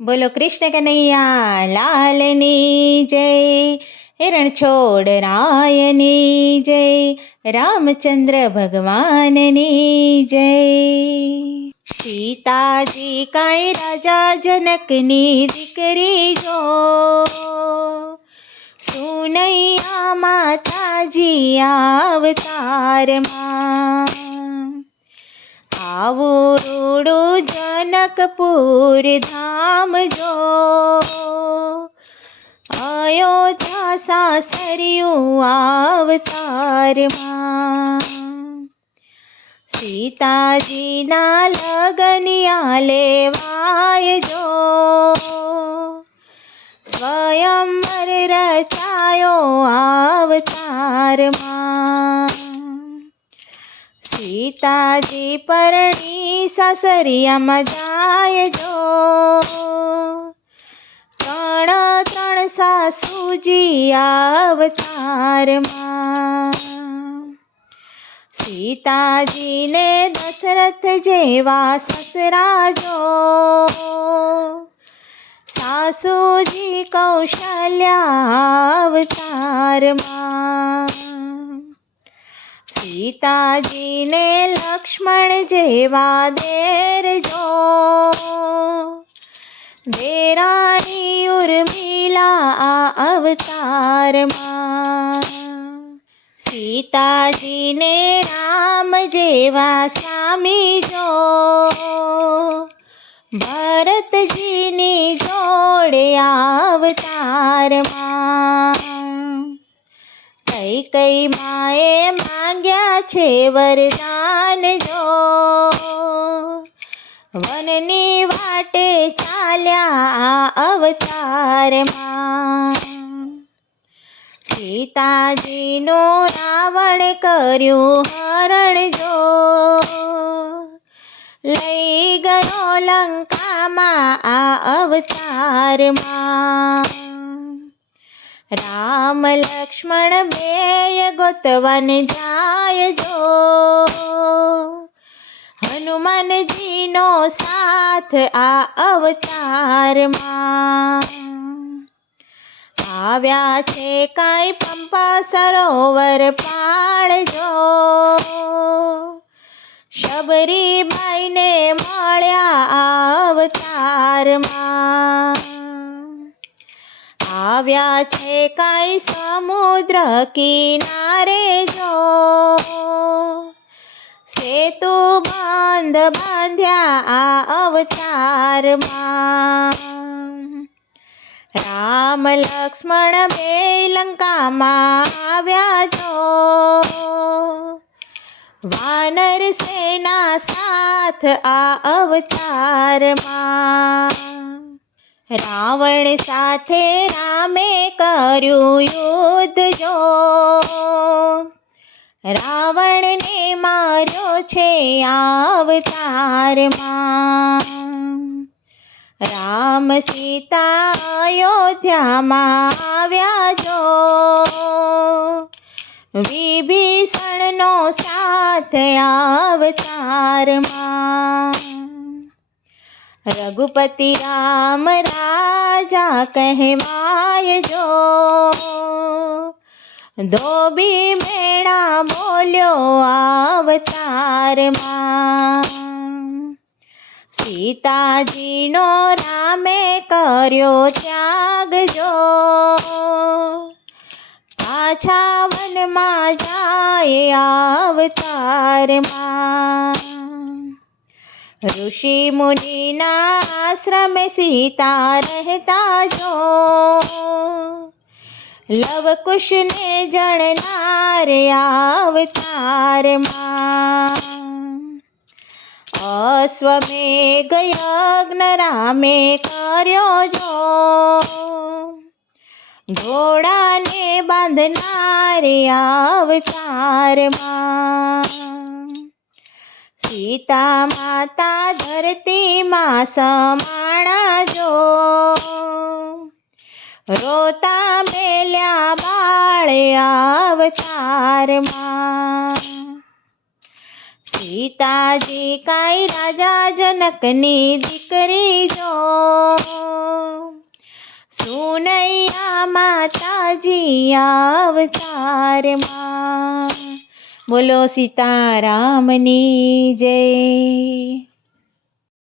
બોલો કૃષ્ણ કનૈયા લાલની જય, હિરણ છોડ રાયની જય, રામચંદ્ર ભગવાનની જય. સીતાજી કાંઈ રાજા જનકની દીકરી જો, સુનૈયા માતાજી અવતારમાં. આવું રૂડું જનકપુર ધામ જો, અયોધ્યા સાસરિયું અવતારમાં. સીતાજીના લગનિયા લેવાય જો, સ્વયંવર રચાયો અવતારમાં. સીતાજી પરણી સાસરિયામાં જાય જો, ત્રણ સાસુજી અવતારમાં. સીતાજીને દશરથ જેવા સસરા જો, સાસુજી કૌશલ્યા અવતારમાં. સીતાજીને લક્ષ્મણ જેવા દેર જો, દેરાણી ઉર્મિલા અવતારમાં. સીતાજીને રામ જેવા સ્વામી જો, ભરતજીની જોડે અવતારમાં. કઈ માએ માંગ્યા છે વરદાન જો, વનની વાટે ચાલ્યા અવતારમાં. સીતાજીનું રાવણ કર્યું હરણ જો, લઈ ગયો લંકામાં અવતારમાં. રામ લક્ષ્મણ બેય ગોતવન જાય જો, હનુમાનજીનો સાથ અવતારમાં. આવ્યા છે કાંઈ પંપા સરોવર પાળજો, શબરીબાઈને મળ્યા અવતારમાં. આવ્યા છે કાંઈ સમુદ્ર કિનારે જો, સેતુ બંધ બાંધ્યા અવતારમાં. રામ લક્ષ્મણ બે લંકામાં આવ્યા જો, વાનર સેના સાથ અવતારમાં. રાવણ સાથે રામે કર્યું યુદ્ધ જો, રાવણને માર્યો છે અવતારમાં. રામ સીતા અયોધ્યામાં આવ્યા જો, વિભીષણનો સાથ અવતારમાં. રઘુપતિ રામ રાજા કહેવાય જો, ધોબી મેણા બોલ્યો અવતારમાં. સીતાજીનો રામે કર્યો ત્યાગ જો, પાછા વનમાં જાય અવતારમાં. ઋષિ મુનિના આશ્રમે સીતા રહેતા જો, લવકુશને જણનાર અવતારમાં. અશ્વમેઘ યજ્ઞ રામે કર્યો જો, ઘોડાને બાંધનાર અવતારમાં. સીતા માતા ધરતીમાં સમાણા જો, રોતા મેલ્યા બાળ અવતારમાં. સીતાજી કાંઈ રાજા જનકની દીકરી જો, માતાજી અવતારમાં. બોલો સીતારામની જય.